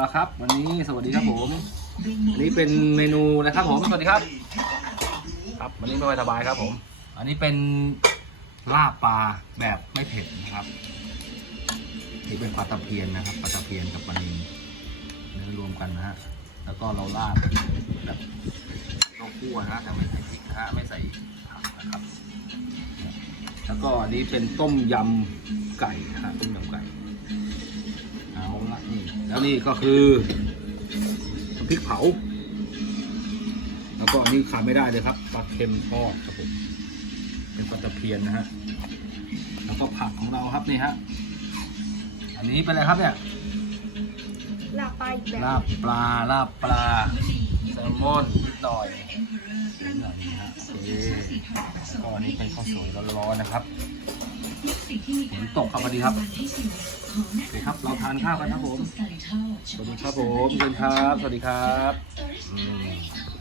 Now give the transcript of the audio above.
ละครับ วันนี้สวัสดีครับผมอันนี้เป็นเมนูนะครับผมสวัสดีครับ ครับวันนี้ไม่ค่อยสบายครับผม อันนี้เป็นลาบปลาแบบไม่เผ็ดนะครับนี่เป็นปลาตะเพียนนะครับปลาตะเพียนกับปลานิลเนื้อรวมกันนะฮะแล้วก็เราลาดแบบข้าวคั่วนะฮะแต่ไม่ใส่พริกนะฮะไม่ใส่ผักนะครับ แล้วก็อันนี้เป็นต้มยำไก่นะฮะต้มยำไก่เอาละนี่ แล้วนี่ก็คือน้ำพริกเผา แล้วก็อันนี้ขาดไม่ได้เลยครับปลาเค็มทอดครับผมเป็นปลาตะเพียนนะฮะแล้วก็ผักของเราครับนี่ฮะอันนี้เป็นอะไรครับเนี่ยลาบปลาอีกแบบลาบปลาลาบปลาแซลมอนนิดหน่อยนิดหน่อยนะฮะโอเคแล้วก็อันนี้เป็นข้าวสวยร้อนๆนะครับ ฝนตกครับพอดีครับโอเคครับ เราทานข้าวกันครับผม สวัสดีครับผมเชิญครับ สวัสดีครับอืม